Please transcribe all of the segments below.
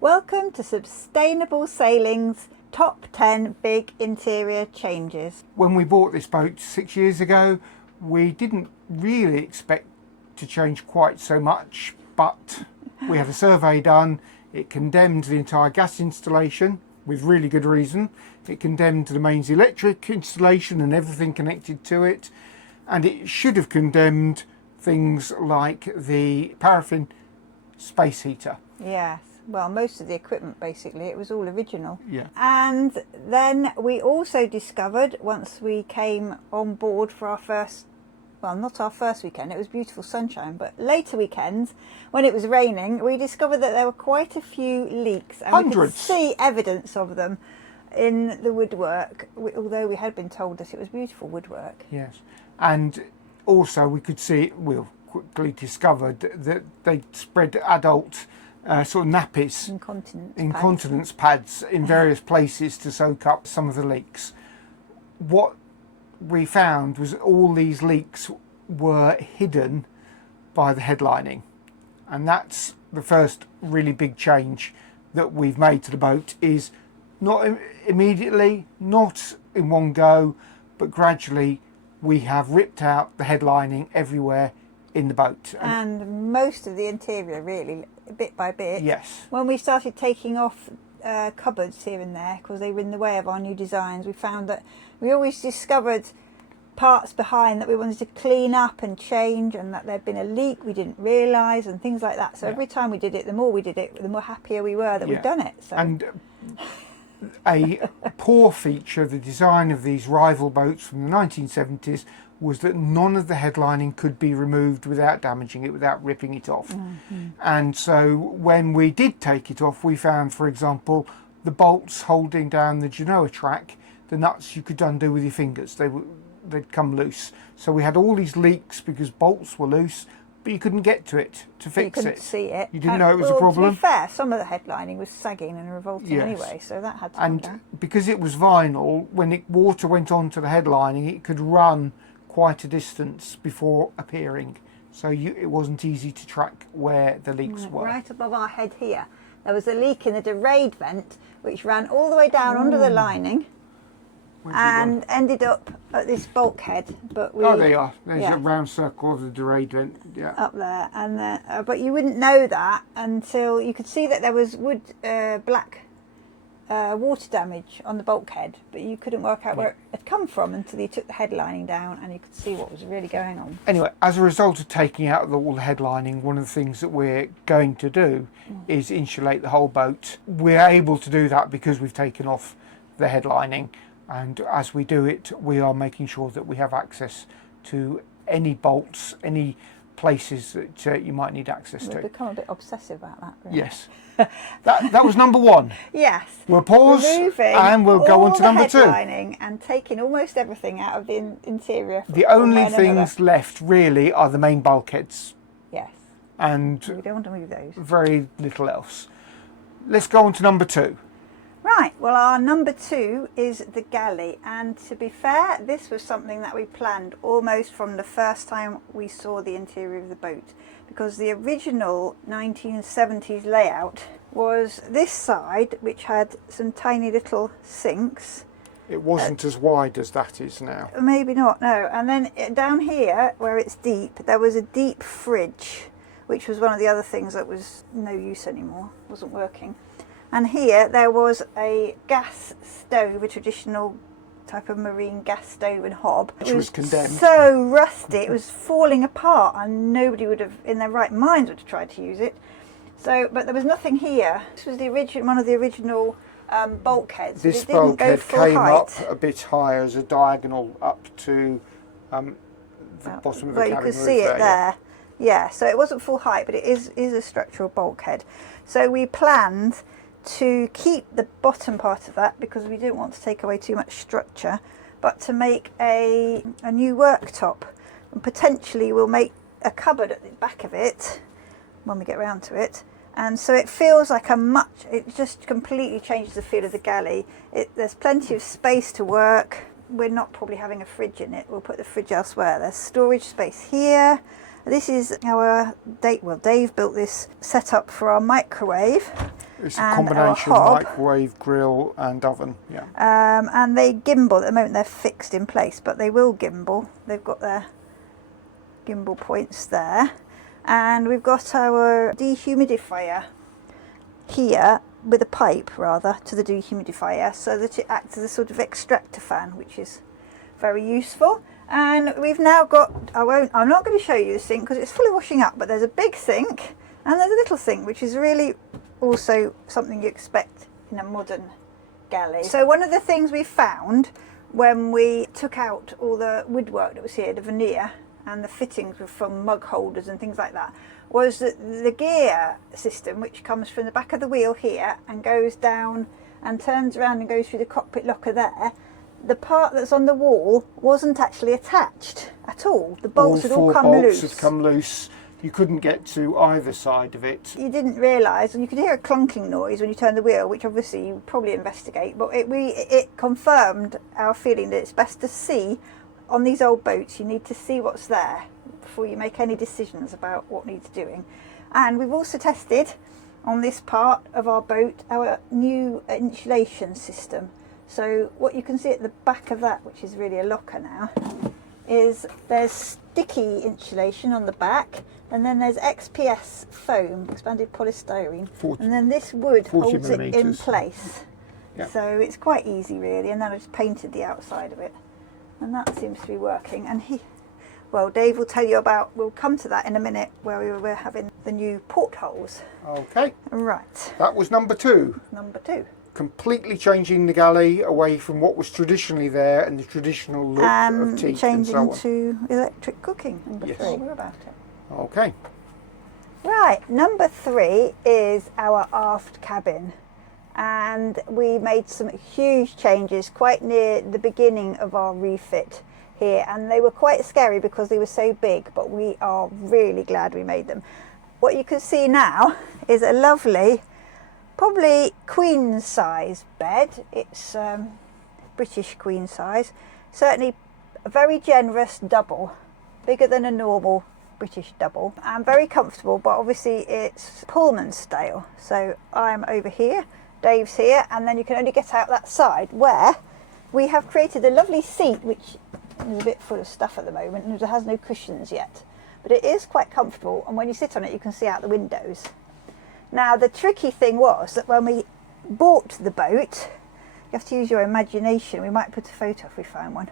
Welcome to Sustainable Sailing's Top 10 Big Interior Changes. When we bought this boat 6 years ago, we didn't really expect to change quite so much, but we had a survey done. It condemned the entire gas installation with really good reason. It condemned the mains electric installation and everything connected to it, and it should have condemned things like the paraffin space heater. Yes, well, most of the equipment basically, it was all original. Yeah. And then we also discovered, once we came on board for our first, well, not our first weekend, it was beautiful sunshine, but later weekends, when it was raining, we discovered that there were quite a few leaks. And Hundreds. we could see evidence of them in the woodwork, although we had been told that it was beautiful woodwork. Yes, and also we could see, we quickly discovered that they spread adult sort of nappies, incontinence pads in various places to soak up some of the leaks. What we found was all these leaks were hidden by the headlining, and that's the first really big change that we've made to the boat. Is not immediately, not in one go, but gradually we have ripped out the headlining everywhere in the boat. And most of the interior, really, bit by bit. Yes. When we started taking off cupboards here and there, because they were in the way of our new designs, we found that we always discovered parts behind that we wanted to clean up and change, and that there'd been a leak we didn't realise and things like that. So every time we did it, the more we did it, the more happier we were that we'd done it. So. And a poor feature of the design of these rival boats from the 1970s was that none of the headlining could be removed without damaging it, without ripping it off. Mm-hmm. And so when we did take it off, we found, for example, the bolts holding down the genoa track, the nuts you could undo with your fingers. They'd come loose. So we had all these leaks because bolts were loose, but you couldn't get to it to fix it. You couldn't see it. You didn't know it was a problem. To be fair, some of the headlining was sagging and revolting anyway, so that had to come down. And because it was vinyl, when water went onto the headlining, it could run quite a distance before appearing. So it wasn't easy to track where the leaks were. Right above our head here, there was a leak in the derayed vent, which ran all the way down under the lining and ended up at this bulkhead. But oh, there you are. There's a round circle of the derayed vent. Yeah. Up there, and but you wouldn't know that until you could see that there was black water damage on the bulkhead, but you couldn't work out where it had come from until you took the headlining down and you could see what was really going on. Anyway, as a result of taking out all the headlining, one of the things that we're going to do is insulate the whole boat. We're able to do that because we've taken off the headlining, and as we do it, we are making sure that we have access to any bolts, any places that you might need access to. We've become a bit obsessive about that, really. Yes. That was number one. Yes. We'll pause and we'll go on to number two. Headlining and taking almost everything out of the interior. The only things left really are the main bulkheads. Yes. And we don't want to move those. Very little else. Let's go on to number two. Right, well, our number two is the galley, and to be fair, this was something that we planned almost from the first time we saw the interior of the boat, because the original 1970s layout was this side, which had some tiny little sinks. It wasn't as wide as that is now. Maybe not, no. And then down here, where it's deep, there was a deep fridge, which was one of the other things that was no use anymore, wasn't working. And here there was a gas stove, a traditional type of marine gas stove and hob. Which was condemned. So rusty, it was falling apart, and nobody would have, in their right minds, would have tried to use it. So, but there was nothing here. This was one of the original bulkheads. This bulkhead came up a bit higher as a diagonal up to the bottom of the cabin roof. You could see it there. Yeah, so it wasn't full height, but it is a structural bulkhead. So we planned to keep the bottom part of that because we didn't want to take away too much structure, but to make a new worktop, and potentially we'll make a cupboard at the back of it when we get round to it, and so it feels like it just completely changes the feel of the galley. There's plenty of space to work. We're not probably having a fridge in it, we'll put the fridge elsewhere. There's storage space here. This is our Dave built this setup for our microwave. It's a and combination our hob. microwave, grill and oven. Yeah. And they gimbal. At the moment they're fixed in place, but they will gimbal. They've got their gimbal points there. And we've got our dehumidifier here with a pipe rather to the dehumidifier so that it acts as a sort of extractor fan, which is very useful. And we've now got, I'm not going to show you the sink because it's fully washing up, but there's a big sink and there's a little sink, which is really also something you expect in a modern galley. So one of the things we found when we took out all the woodwork that was here, the veneer and the fittings were from mug holders and things like that, was that the gear system, which comes from the back of the wheel here and goes down and turns around and goes through the cockpit locker there, the part that's on the wall wasn't actually attached at all. The bolts had all come loose. Had come loose. You couldn't get to either side of it. You didn't realise, and you could hear a clunking noise when you turn the wheel, which obviously you probably investigate, but it confirmed our feeling that it's best to see on these old boats. You need to see what's there before you make any decisions about what needs doing. And we've also tested on this part of our boat our new insulation system. So what you can see at the back of that, which is really a locker now, is there's sticky insulation on the back, and then there's XPS foam, expanded polystyrene, and then this wood holds it in place. Yeah. So it's quite easy really, and then I just painted the outside of it, and that seems to be working. And Dave will tell you about, we'll come to that in a minute, where we were having the new portholes. Okay. Right. That was number 2. Number 2. Completely changing the galley away from what was traditionally there and the traditional look of teak changing and so on. to electric cooking. Number 3. More about it. Okay. Right, number 3 is our aft cabin, and we made some huge changes quite near the beginning of our refit here, and they were quite scary because they were so big, but we are really glad we made them. What you can see now is a lovely, probably queen size bed. It's British queen size, certainly a very generous double, bigger than a normal British double, and very comfortable, but obviously it's Pullman style. So I'm over here, Dave's here, and then you can only get out that side where we have created a lovely seat, which is a bit full of stuff at the moment and it has no cushions yet, but it is quite comfortable, and when you sit on it you can see out the windows. Now the tricky thing was that when we bought the boat, you have to use your imagination, we might put a photo if we find one,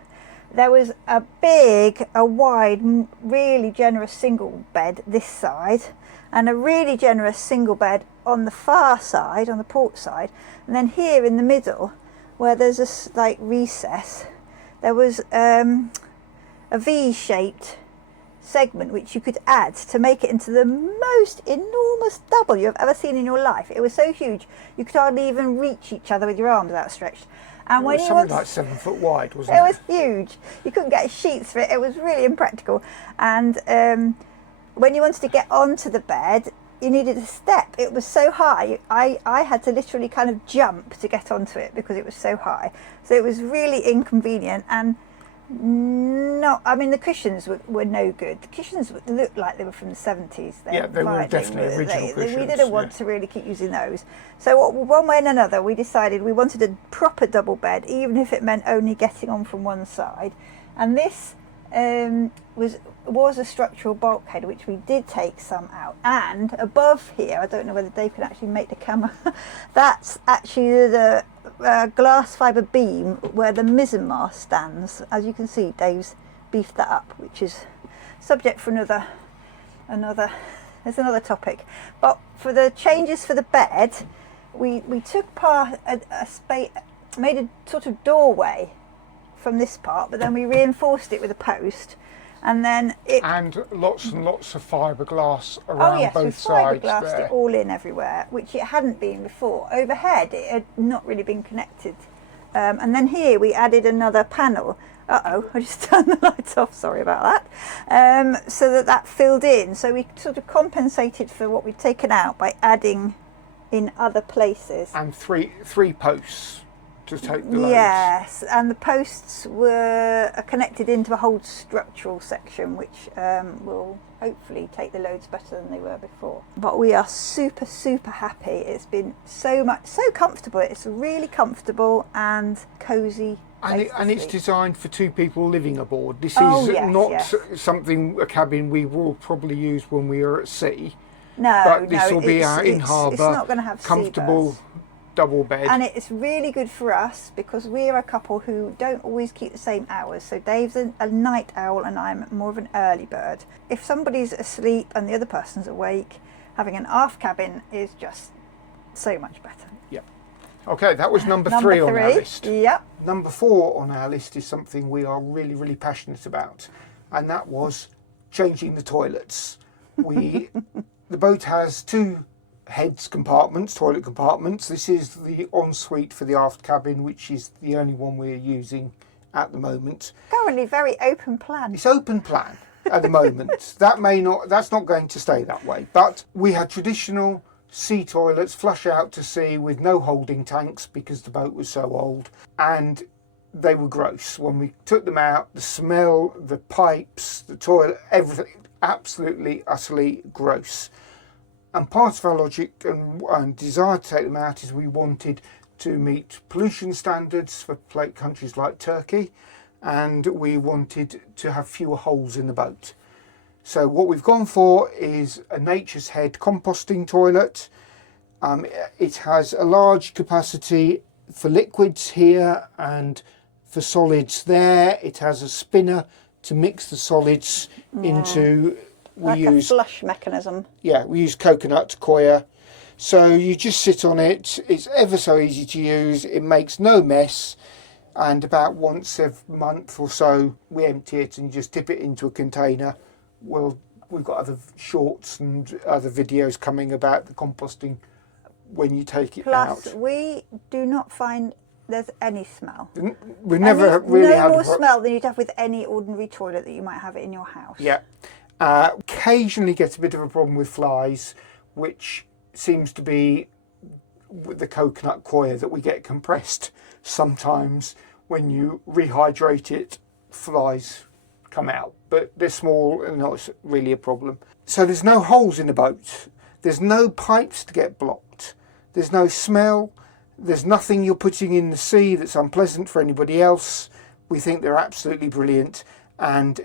there was a wide, really generous single bed this side, and a really generous single bed on the far side, on the port side, and then here in the middle, where there's a slight recess, there was a V-shaped segment which you could add to make it into the most enormous double you've ever seen in your life. It was so huge you could hardly even reach each other with your arms outstretched. And it was something like 7 foot wide, wasn't it? It was huge. You couldn't get sheets for it. It was really impractical. And when you wanted to get onto the bed, you needed a step. It was so high. I had to literally kind of jump to get onto it because it was so high. So it was really inconvenient, and the cushions were no good. The cushions looked like they were from the 70s. Yeah, they were definitely original cushions. We didn't want to really keep using those. So one way and another, we decided we wanted a proper double bed, even if it meant only getting on from one side. And this was a structural bulkhead, which we did take some out. And above here, I don't know whether Dave can actually make the camera, that's actually the glass fibre beam where the mizzenmast stands. As you can see, Dave's beefed that up, which is subject for another topic. But for the changes for the bed, we took apart a space, made a sort of doorway from this part, but then we reinforced it with a post, and then and lots of fiberglass around both sides. We fiberglassed it all in everywhere, which it hadn't been before. Overhead, it had not really been connected, and then here we added another panel. I just turned the lights off. Sorry about that. So that filled in. So we sort of compensated for what we'd taken out by adding in other places. And three posts to take the loads. Yes, and the posts are connected into a whole structural section, which will hopefully take the loads better than they were before. But we are super, super happy. It's been so comfortable. It's really comfortable and cosy. And it's designed for 2 people living aboard. This Oh, is yes, not yes. a cabin we will probably use when we are at sea. No, But this will be it's, our in harbour, it's not going to have comfortable sea double bed. And it's really good for us because we're a couple who don't always keep the same hours. So Dave's a night owl and I'm more of an early bird. If somebody's asleep and the other person's awake, having an aft cabin is just so much better. Yep. Okay, that was number 3 on our list. Yep. Number 4 on our list is something we are really, really passionate about, and that was changing the toilets. The boat has 2 toilet compartments. This is the ensuite for the aft cabin, which is the only one we're using at the moment. Currently very open plan. It's open plan at the moment. That's not going to stay that way. But we had traditional sea toilets, flush out to sea with no holding tanks because the boat was so old, and they were gross. When we took them out, the smell, the pipes, the toilet, everything, absolutely, utterly gross. And part of our logic and desire to take them out is we wanted to meet pollution standards for countries like Turkey, and we wanted to have fewer holes in the boat. So what we've gone for is a Nature's Head composting toilet. It has a large capacity for liquids here and for solids there. It has a spinner to mix the solids into. A flush mechanism. Yeah, we use coconut coir. So you just sit on it. It's ever so easy to use. It makes no mess. And about once every month or so, we empty it and just tip it into a container. Well, we've got other shorts and other videos coming about the composting when you take it out. Plus, we do not find there's any smell. We've never really had no more smell than you'd have with any ordinary toilet that you might have in your house. Yeah. Occasionally get a bit of a problem with flies, which seems to be with the coconut coir that we get compressed. Sometimes when you rehydrate it, flies come out, but they're small and not really a problem. So there's no holes in the boat. There's no pipes to get blocked. There's no smell. There's nothing you're putting in the sea that's unpleasant for anybody else. We think they're absolutely brilliant, and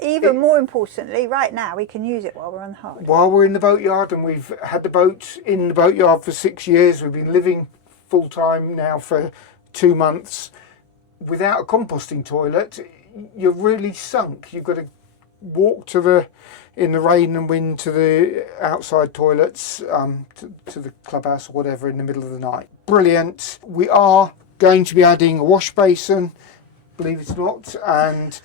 even more importantly, right now we can use it while we're on the holiday. While we're in the boatyard, and we've had the boat in the boatyard for 6 years. We've been living full time now for 2 months. Without a composting toilet, you're really sunk. You've got to walk in the rain and wind to the outside toilets, to the clubhouse or whatever in the middle of the night. Brilliant. We are going to be adding a wash basin, believe it or not, and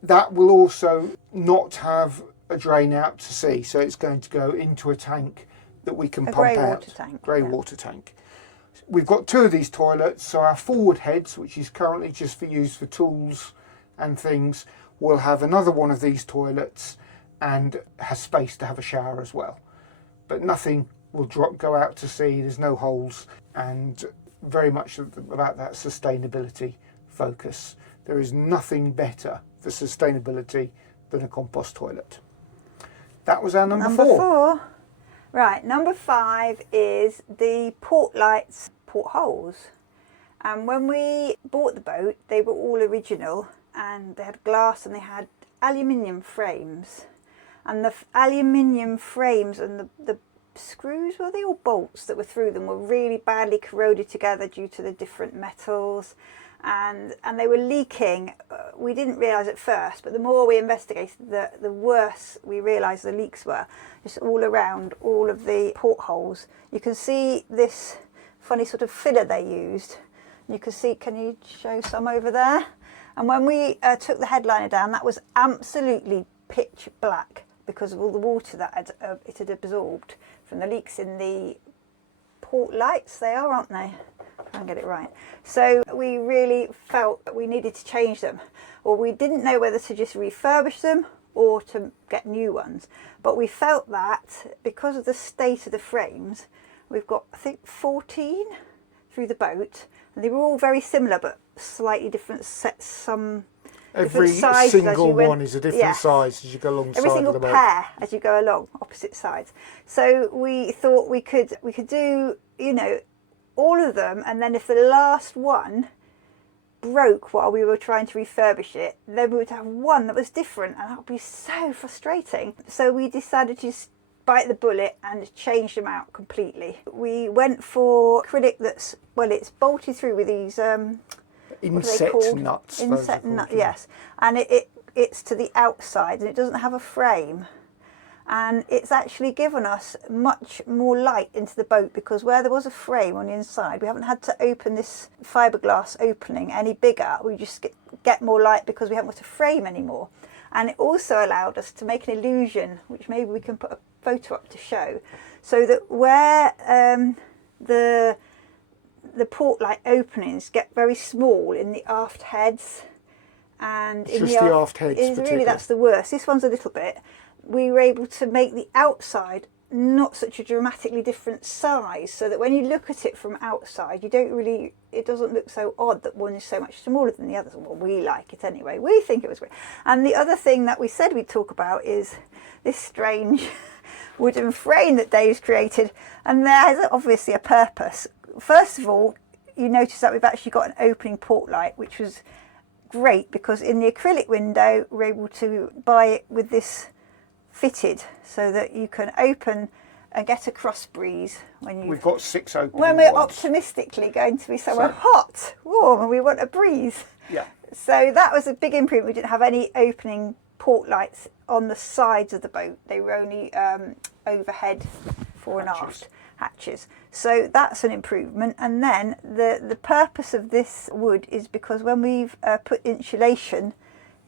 that will also not have a drain out to sea, so it's going to go into a tank that we can pump out. Grey water tank. We've got 2 of these toilets, so our forward heads, which is currently just for use for tools and things, will have another one of these toilets and has space to have a shower as well. But nothing will go out to sea, there's no holes, and very much about that sustainability focus. There is nothing better for sustainability than a compost toilet. That was our number 4. Right, number 5 is the port lights, portholes. And when we bought the boat, they were all original, and they had glass and they had aluminium frames. And the aluminium frames and the screws, were they all bolts that were through them, were really badly corroded together due to the different metals. And they were leaking. We didn't realise at first, but the more we investigated, the worse we realised the leaks were. Just all around all of the portholes. You can see this funny sort of filler they used. You can see, can you show some over there? And when we took the headliner down, that was absolutely pitch black because of all the water that it had absorbed from the leaks in the port lights. They are, aren't they? Try and get it right. So we really felt that we needed to change them, or we didn't know whether to just refurbish them or to get new ones. But we felt that because of the state of the frames, we've got, I think, 14 through the boat, and they were all very similar but slightly different sets. Some every different sizes single one is a different size as you go along the every side single of the boat. pair as you go along, opposite sides. So we thought we could do, you know, all of them, and then if the last one broke while we were trying to refurbish it, then we would have one that was different, and that would be so frustrating. So we decided to just bite the bullet and change them out completely. We went for acrylic that's, well, it's bolted through with these inset nuts. Inset nuts, yes. And it's to the outside, and it doesn't have a frame. And it's actually given us much more light into the boat, because where there was a frame on the inside, we haven't had to open this fiberglass opening any bigger. We just get more light because we haven't got a frame anymore. And it also allowed us to make an illusion, which maybe we can put a photo up to show, so that where the port light openings get very small in the aft heads, and It's in just the aft heads is really, that's the worst. This one's a little bit. We were able to make the outside not such a dramatically different size, so that when you look at it from outside, you don't really, it doesn't look so odd that one is so much smaller than the others. Well, we like it anyway. We think it was great. And the other thing that we said we'd talk about is this strange wooden frame that Dave's created, and there's obviously a purpose. First of all, you notice that we've actually got an opening port light, which was great, because in the acrylic window we're able to buy it with this fitted, so that you can open and get a cross breeze when you. We've got 6 open. When we're optimistically going to be somewhere hot, warm, and we want a breeze. Yeah. So that was a big improvement. We didn't have any opening port lights on the sides of the boat. They were only overhead, fore and aft hatches. So that's an improvement. And then the purpose of this wood is because when we've put insulation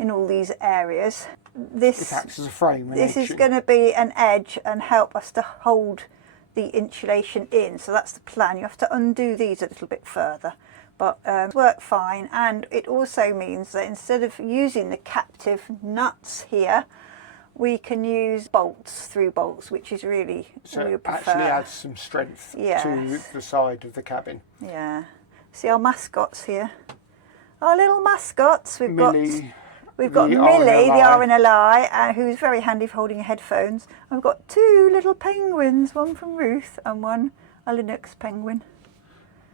in all these areas, this acts as a frame. This is going to be an edge and help us to hold the insulation in. So that's the plan. You have to undo these a little bit further, but work fine. And it also means that instead of using the captive nuts here, we can use bolts, through bolts, which is really, so we it prefer. actually adds some strength to the side of the cabin. Yeah. See our mascots here. Our little mascots. We've got Millie, the RNLI, who's very handy for holding your headphones. And we've got 2 little penguins, one from Ruth and one a Linux penguin.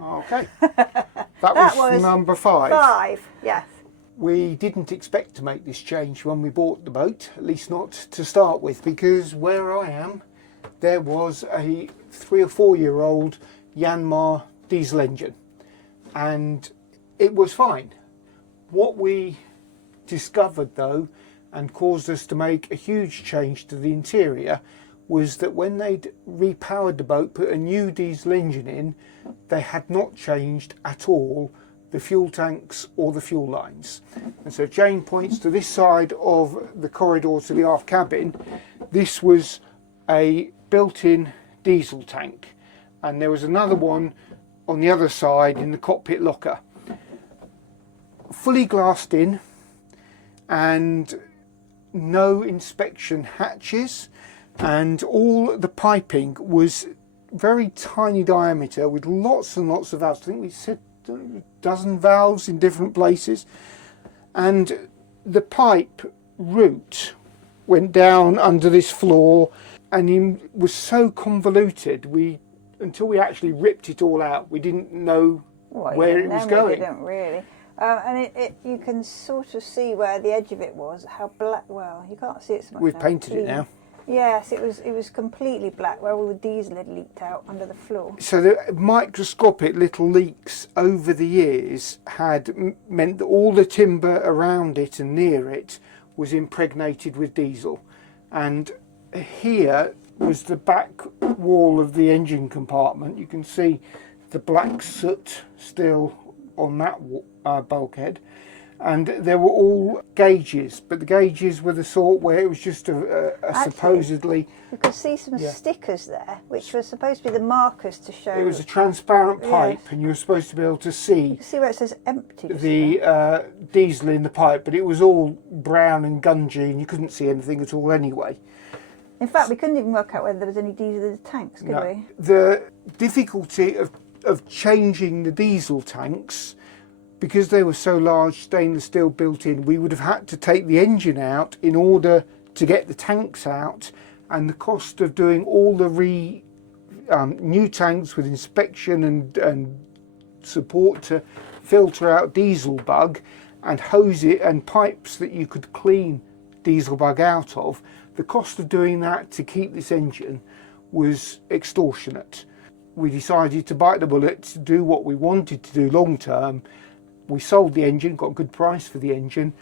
Okay. That was number 5. 5, yes. We didn't expect to make this change when we bought the boat, at least not to start with, because where I am, there was a 3 or 4 year old Yanmar diesel engine, and it was fine. What we discovered though, and caused us to make a huge change to the interior, was that when they'd repowered the boat, put a new diesel engine in, they had not changed at all the fuel tanks or the fuel lines. And so Jane points to this side of the corridor to the aft cabin. This was a built-in diesel tank, and there was another one on the other side in the cockpit locker, fully glassed in, and no inspection hatches, and all the piping was very tiny diameter with lots and lots of valves. I think we said a dozen valves in different places, and the pipe route went down under this floor, and it was so convoluted, until we actually ripped it all out, we didn't know where it was going. We didn't really. And you can sort of see where the edge of it was, how black. Well, you can't see it so much. We've now. painted it now. Yes, it was completely black where all the diesel had leaked out under the floor. So the microscopic little leaks over the years had meant that all the timber around it and near it was impregnated with diesel. And here was the back wall of the engine compartment. You can see the black soot still on that bulkhead. And there were all gauges, but the gauges were the sort where it was just Actually, supposedly... You could see some stickers there, which were supposed to be the markers to show... It was a transparent pipe, and you were supposed to be able to see... You can see where it says empty. The diesel in the pipe, but it was all brown and gungy, and you couldn't see anything at all anyway. In fact, we couldn't even work out whether there was any diesel in the tanks, could we? The difficulty of of changing the diesel tanks, because they were so large, stainless steel built in, we would have had to take the engine out in order to get the tanks out, and the cost of doing all the new tanks with inspection and support to filter out diesel bug and hose it and pipes that you could clean diesel bug out of, the cost of doing that to keep this engine was extortionate. We decided to bite the bullet, to do what we wanted to do long term. We sold the engine, got a good price for the engine,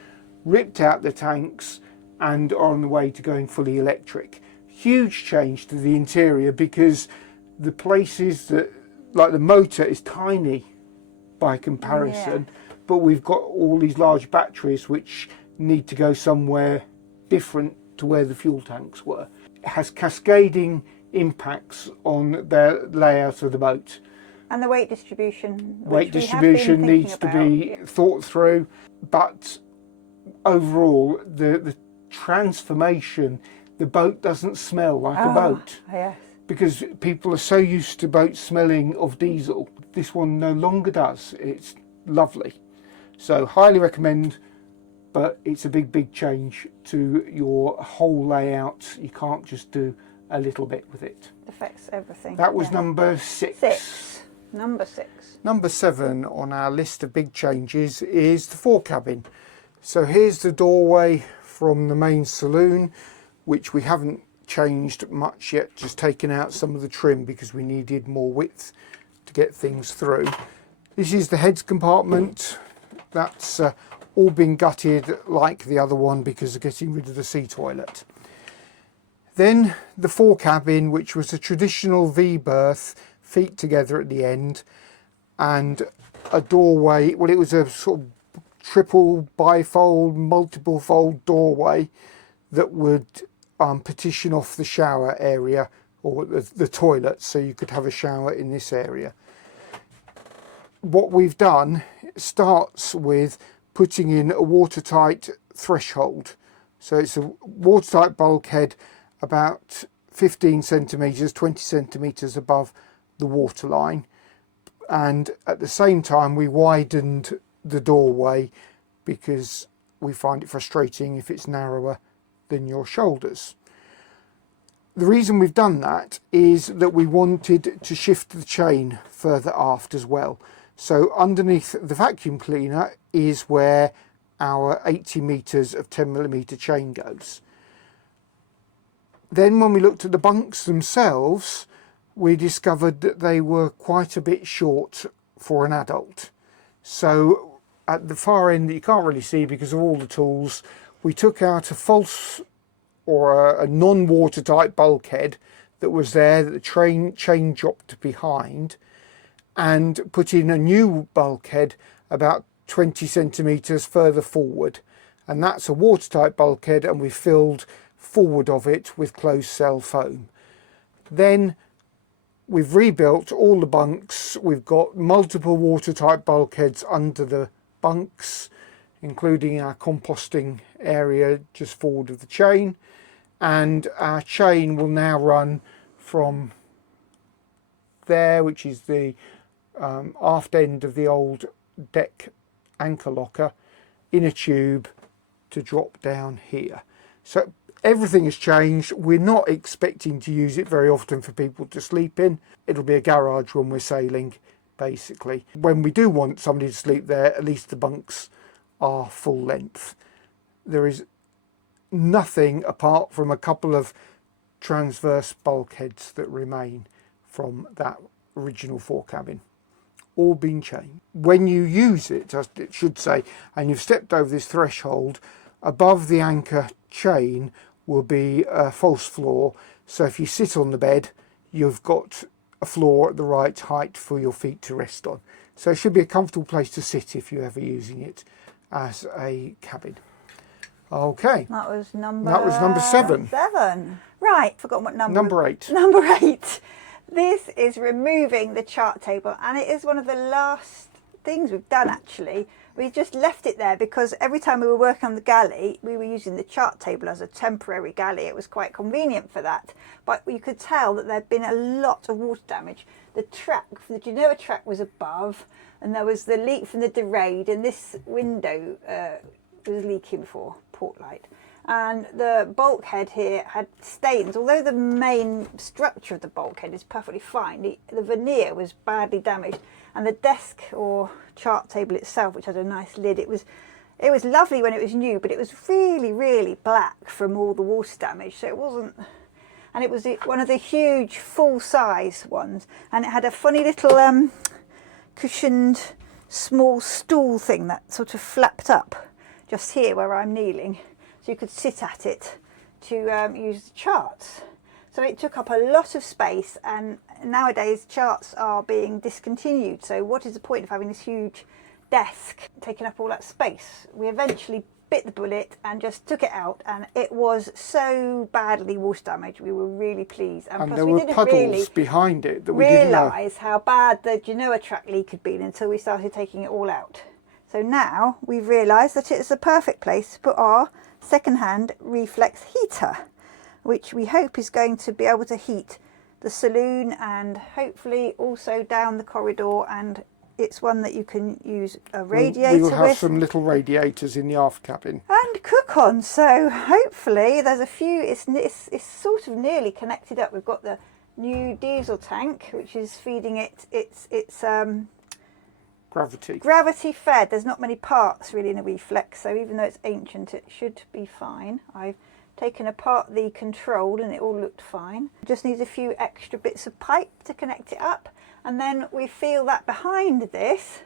ripped out the tanks, and are on the way to going fully electric. Huge change to the interior, because the places that, like the motor is tiny by comparison, but we've got all these large batteries which need to go somewhere different to where the fuel tanks were. It has cascading impacts on the layout of the boat. And the weight distribution. Weight distribution needs to be thought through, but overall the transformation, the boat doesn't smell like a boat. Yes. Because people are so used to boats smelling of diesel. This one no longer does. It's lovely. So highly recommend, but it's a big change to your whole layout. You can't just do a little bit with it. It affects everything. That was number 6. Number 6. Number 7 on our list of big changes is the forecabin. So here's the doorway from the main saloon, which we haven't changed much yet, just taken out some of the trim because we needed more width to get things through. This is the heads compartment. That's all been gutted like the other one because of getting rid of the sea toilet. Then the forecabin, which was a traditional V-berth, feet together at the end, and a doorway. Well, it was a sort of triple bifold, multiple fold doorway that would partition off the shower area, or the toilet, so you could have a shower in this area. What we've done starts with putting in a watertight threshold. So it's a watertight bulkhead about 15 centimetres, 20 centimetres above the waterline, and at the same time we widened the doorway because we find it frustrating if it's narrower than your shoulders. The reason we've done that is that we wanted to shift the chain further aft as well. So underneath the vacuum cleaner is where our 80 metres of 10mm chain goes. Then when we looked at the bunks themselves, we discovered that they were quite a bit short for an adult. So at the far end that you can't really see because of all the tools, we took out a false or a non-watertight bulkhead that was there that the chain dropped behind, and put in a new bulkhead about 20 centimetres further forward, and that's a watertight bulkhead, and we filled forward of it with closed cell foam. Then we've rebuilt all the bunks. We've got multiple watertight bulkheads under the bunks, including our composting area just forward of the chain, and our chain will now run from there, which is the aft end of the old deck anchor locker, in a tube to drop down here. So everything has changed. We're not expecting to use it very often for people to sleep in. It'll be a garage when we're sailing, basically. When we do want somebody to sleep there, at least the bunks are full length. There is nothing apart from a couple of transverse bulkheads that remain from that original forecabin. All been changed. When you use it, it should say, and you've stepped over this threshold, above the anchor chain will be a false floor. So if you sit on the bed, you've got a floor at the right height for your feet to rest on. So it should be a comfortable place to sit if you're ever using it as a cabin. Okay. That was number 7. Right, forgotten what number. Number 8. Number 8. This is removing the chart table, and it is one of the last things we've done actually. We just left it there because every time we were working on the galley, we were using the chart table as a temporary galley. It was quite convenient for that. But you could tell that there'd been a lot of water damage. the track, the Genoa track was above, and there was the leak from the derade, and this window was leaking before, port light. And the bulkhead here had stains. Although the main structure of the bulkhead is perfectly fine, the veneer was badly damaged, and the desk or chart table itself, which had a nice lid, it was lovely when it was new, but it was really, really black from all the water damage. So it wasn't, and it was one of the huge full-size ones, and it had a funny little cushioned small stool thing that sort of flapped up just here where I'm kneeling. So you could sit at it to use the charts. So it took up a lot of space, and nowadays charts are being discontinued. So what is the point of having this huge desk taking up all that space? We eventually bit the bullet and just took it out, and it was so badly water damaged. We were really pleased. And plus there we were didn't puddles really behind it that we didn't realise how bad the Genoa track leak had been until we started taking it all out. So now we've realised that it's a perfect place to put our second-hand reflex heater, which we hope is going to be able to heat the saloon and hopefully also down the corridor, and it's one that you can use a radiator We will have with some little radiators in the aft cabin and cook on. So hopefully there's a few, it's sort of nearly connected up. We've got the new diesel tank which is feeding it's gravity fed. There's not many parts really in a reflex, so even though it's ancient it should be fine. I've taken apart the control and it all looked fine. Just needs a few extra bits of pipe to connect it up, and then we feel that behind this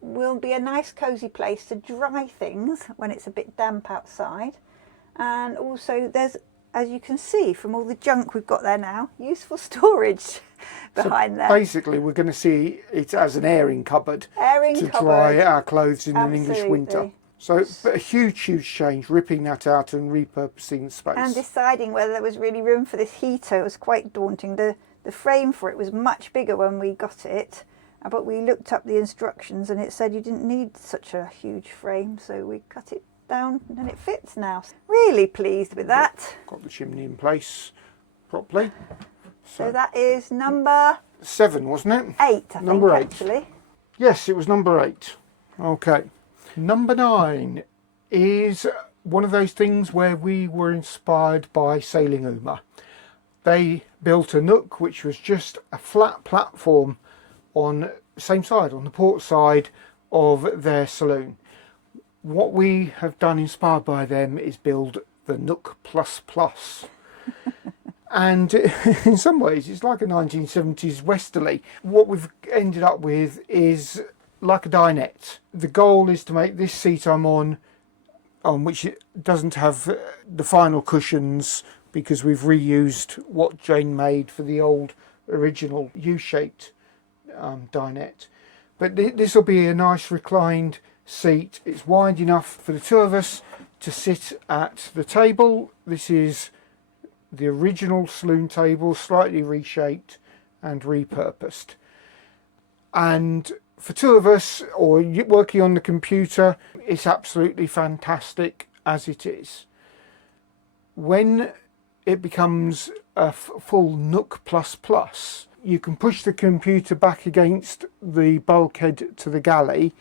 will be a nice cozy place to dry things when it's a bit damp outside. And also there's, as you can see from all the junk we've got there now, useful storage behind there. Basically we're going to see it as an airing cupboard to dry our clothes in an English winter. So a huge change, ripping that out and repurposing the space. And deciding whether there was really room for this heater was quite daunting. The frame for it was much bigger when we got it, but we looked up the instructions and it said you didn't need such a huge frame, so we cut it down and it fits now. Really pleased with that. Got the chimney in place properly. So that is number 7, wasn't it? 8, I number think, 8. actually. Yes, it was number 8. Okay. Number 9 is one of those things where we were inspired by Sailing Uma. They built a Nook which was just a flat platform on the same side, on the port side of their saloon. What we have done, inspired by them, is build the Nook Plus Plus. And in some ways it's like a 1970s westerly. What we've ended up with is like a dinette. The goal is to make this seat I'm on which it doesn't have the final cushions, because we've reused what Jane made for the old original U-shaped dinette. But this will be a nice reclined seat. It's wide enough for the two of us to sit at the table. This is the original saloon table, slightly reshaped and repurposed. And for two of us, or working on the computer, it's absolutely fantastic as it is. When it becomes a full Nook Plus Plus, you can push the computer back against the bulkhead to the galley,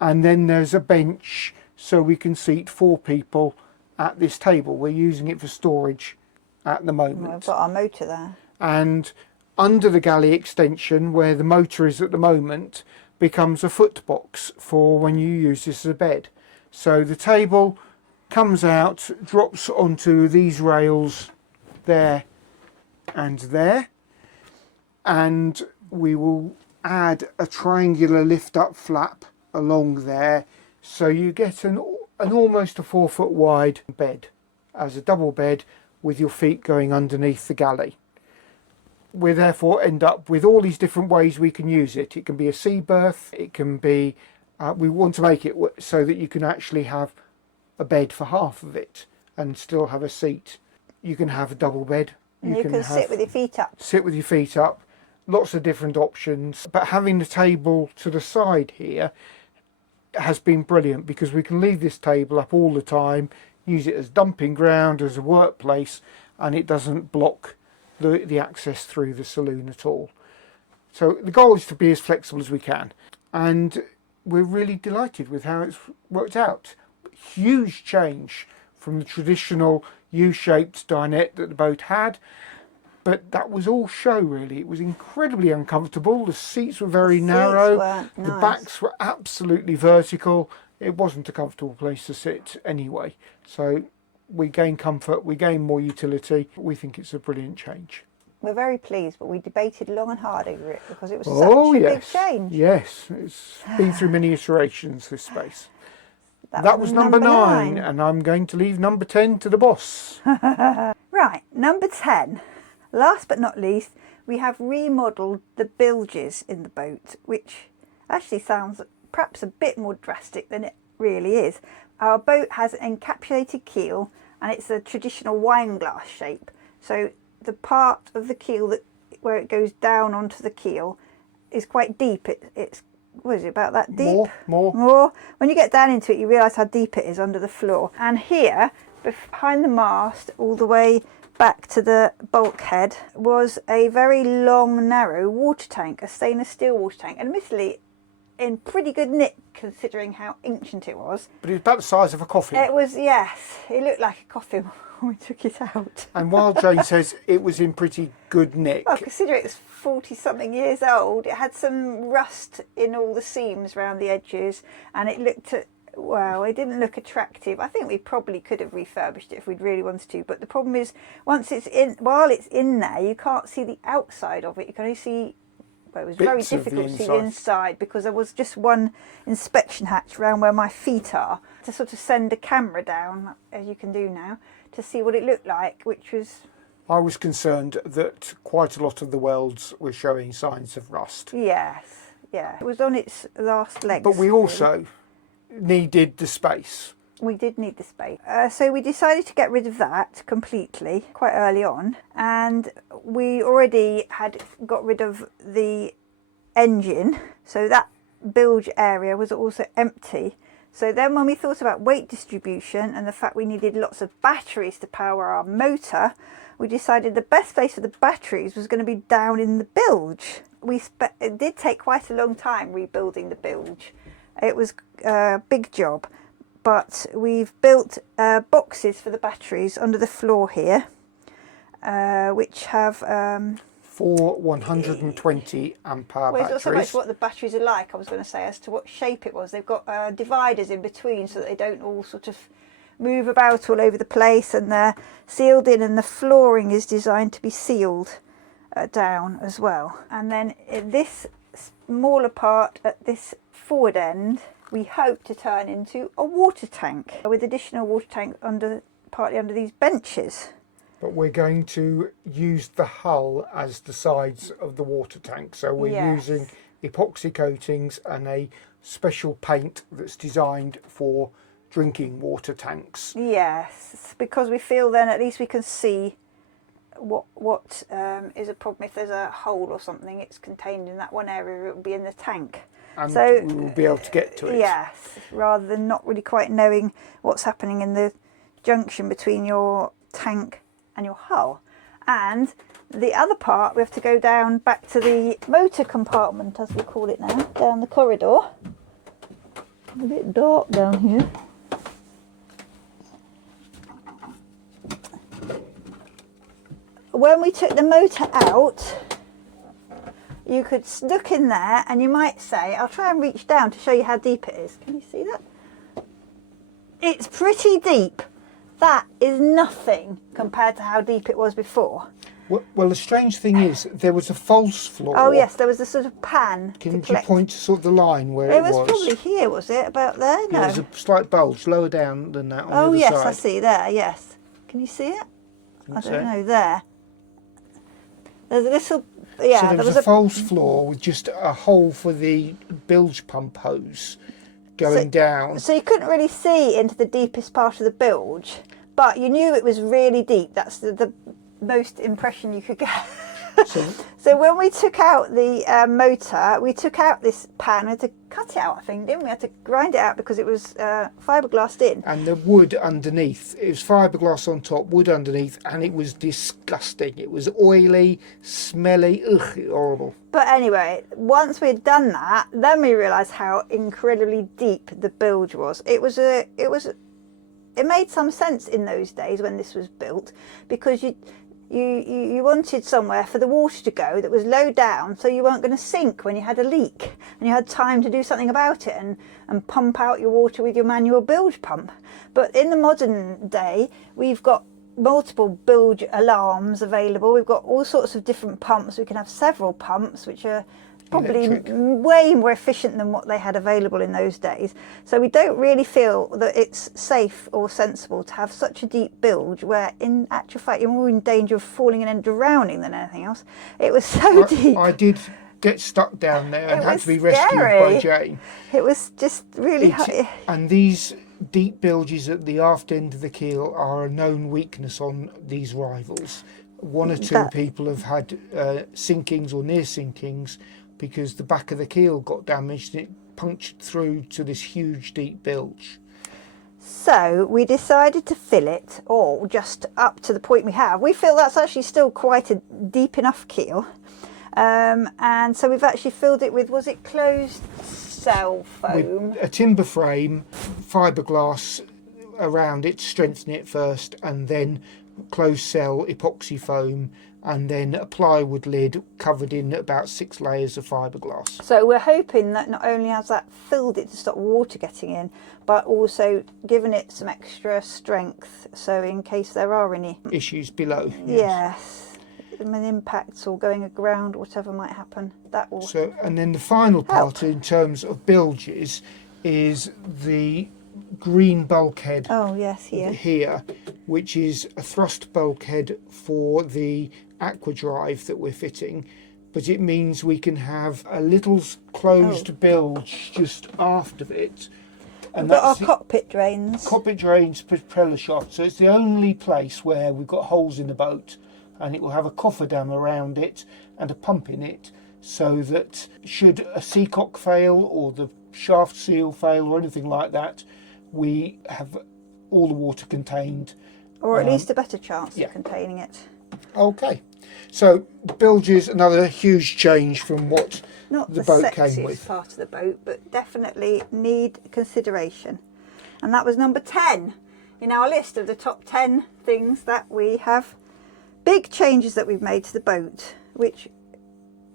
and then there's a bench so we can seat 4 people at this table. We're using it for storage at the moment. We've got our motor there. And under the galley extension, where the motor is at the moment, becomes a footbox for when you use this as a bed. So the table comes out, drops onto these rails there and there, and we will add a triangular lift up flap along there, so you get an almost a 4 foot wide bed as a double bed with your feet going underneath the galley. We therefore end up with all these different ways we can use it. It can be a sea berth, it can be, we want to make it so that you can actually have a bed for half of it and still have a seat. You can have a double bed. You can sit with your feet up. Sit with your feet up. Lots of different options. But having the table to the side here has been brilliant, because we can leave this table up all the time, use it as dumping ground, as a workplace, and it doesn't block the access through the saloon at all. So the goal is to be as flexible as we can, and we're really delighted with how it's worked out. Huge change from the traditional U-shaped dinette that the boat had, but that was all show really. It was incredibly uncomfortable. The seats were very narrow, the backs were absolutely vertical. It wasn't a comfortable place to sit anyway. So we gain comfort, we gain more utility. We think it's a brilliant change. We're very pleased, but we debated long and hard over it because it was such a big change. Yes, it's been through many iterations, this space. That was number 9, and I'm going to leave number 10 to the boss. Right, number 10. Last but not least, we have remodelled the bilges in the boat, which actually sounds perhaps a bit more drastic than it really is. Our boat has an encapsulated keel, and it's a traditional wine glass shape. So the part of the keel where it goes down onto the keel is quite deep. It's what is it, about that deep? More. When you get down into it, you realise how deep it is under the floor. And here, behind the mast, all the way back to the bulkhead, was a very long, narrow water tank, a stainless steel water tank. Admittedly, in pretty good nick considering how ancient it was. But it was about the size of a coffin. It was, yes. It looked like a coffin when we took it out. And while Jane says it was in pretty good nick... Well, considering it's 40-something years old, it had some rust in all the seams around the edges, and it looked... well, it didn't look attractive. I think we probably could have refurbished it if we'd really wanted to, but the problem is, while it's in there, you can't see the outside of it. You can only see... Well, it was very difficult to see the inside because there was just one inspection hatch around where my feet are to sort of send a camera down, as you can do now, to see what it looked like, which was... I was concerned that quite a lot of the welds were showing signs of rust. Yes, yeah. It was on its last legs. But we also needed the space. We did need the space. So we decided to get rid of that completely quite early on. And we already had got rid of the engine. So that bilge area was also empty. So then when we thought about weight distribution and the fact we needed lots of batteries to power our motor, we decided the best place for the batteries was going to be down in the bilge. It did take quite a long time rebuilding the bilge. It was a big job. But we've built boxes for the batteries under the floor here, which have... 4 120 amp hour batteries. It's not so much what the batteries are like, I was going to say, as to what shape it was. They've got dividers in between so that they don't all sort of move about all over the place, and they're sealed in, and the flooring is designed to be sealed down as well. And then this smaller part at this forward end, we hope to turn into a water tank with additional water tanks partly under these benches. But we're going to use the hull as the sides of the water tank. So we're using epoxy coatings and a special paint that's designed for drinking water tanks. Yes, because we feel then at least we can see what is a problem. If there's a hole or something, it's contained in that one area, it will be in the tank. And so we will be able to get to it. Yes, rather than not really quite knowing what's happening in the junction between your tank and your hull. And the other part, we have to go down back to the motor compartment, as we call it now, down the corridor. It's a bit dark down here. When we took the motor out, you could look in there and you might say, I'll try and reach down to show you how deep it is. Can you see that? It's pretty deep. That is nothing compared to how deep it was before. Well, the strange thing is, there was a false floor. Oh yes, there was a sort of pan. Can you point to sort of the line where it was? It was probably here, was it? About there? No. There was a slight bulge lower down than that on the other yes, side. I see there, yes. Can you see it? I don't know, there. There's a little... Yeah, so there was a false floor with just a hole for the bilge pump hose going down. So you couldn't really see into the deepest part of the bilge, but you knew it was really deep. That's the most impression you could get. So when we took out the motor, we took out this pan. We had to cut it out, I think, didn't we? We had to grind it out because it was fiberglassed in. And the wood underneath, it was fiberglass on top, wood underneath, and it was disgusting. It was oily, smelly, ugh, horrible. But anyway, once we'd done that, then we realised how incredibly deep the bilge was. It made some sense in those days when this was built, because you wanted somewhere for the water to go that was low down, so you weren't going to sink when you had a leak, and you had time to do something about it and pump out your water with your manual bilge pump. But in the modern day, we've got multiple bilge alarms available. We've got all sorts of different pumps. We can have several pumps, which are probably way more efficient than what they had available in those days. So we don't really feel that it's safe or sensible to have such a deep bilge where in actual fact you're more in danger of falling in and drowning than anything else. It was so deep. I did get stuck down there and had to be rescued by Jane. It was just really high. And these deep bilges at the aft end of the keel are a known weakness on these rivals. One or two people have had sinkings or near sinkings because the back of the keel got damaged and it punctured through to this huge deep bilge. So we decided to fill it all just up to the point we have. We feel that's actually still quite a deep enough keel. And so we've actually filled it with, was it closed cell foam? With a timber frame, fiberglass around it to strengthen it first, and then closed cell epoxy foam, and then a plywood lid covered in about 6 layers of fiberglass. So we're hoping that not only has that filled it to stop water getting in, but also given it some extra strength, so in case there are any issues below. Yes, impacts or going aground, whatever might happen, that will. So, and then the final part in terms of bilges is the green bulkhead. Oh yes, here, which is a thrust bulkhead for the aqua drive that we're fitting, but it means we can have a little closed bilge just aft of it. And we've got our cockpit drains. Cockpit drains, propeller shaft. So it's the only place where we've got holes in the boat, and it will have a cofferdam around it and a pump in it, so that should a seacock fail or the shaft seal fail or anything like that, we have all the water contained. Or at least a better chance of containing it. Okay. So bilges, another huge change from what the boat came with. Not the sexiest part of the boat, but definitely need consideration. And that was number 10 in our list of the top 10 things that we have. Big changes that we've made to the boat, which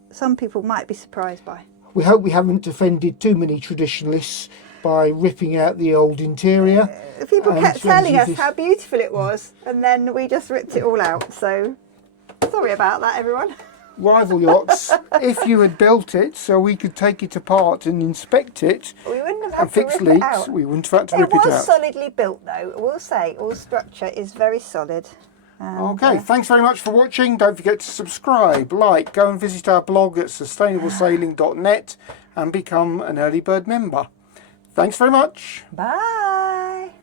some people might be surprised by. We hope we haven't offended too many traditionalists by ripping out the old interior. People kept telling us how beautiful it was, and then we just ripped it all out. So sorry about that, everyone. Rival yachts, if you had built it so we could take it apart and inspect it and fix leaks, we wouldn't have had to rip it out. It was solidly built though, I will say. All structure is very solid. Okay, thanks very much for watching. Don't forget to subscribe, like, go and visit our blog at sustainablesailing.net and become an early bird member. Thanks very much. Bye.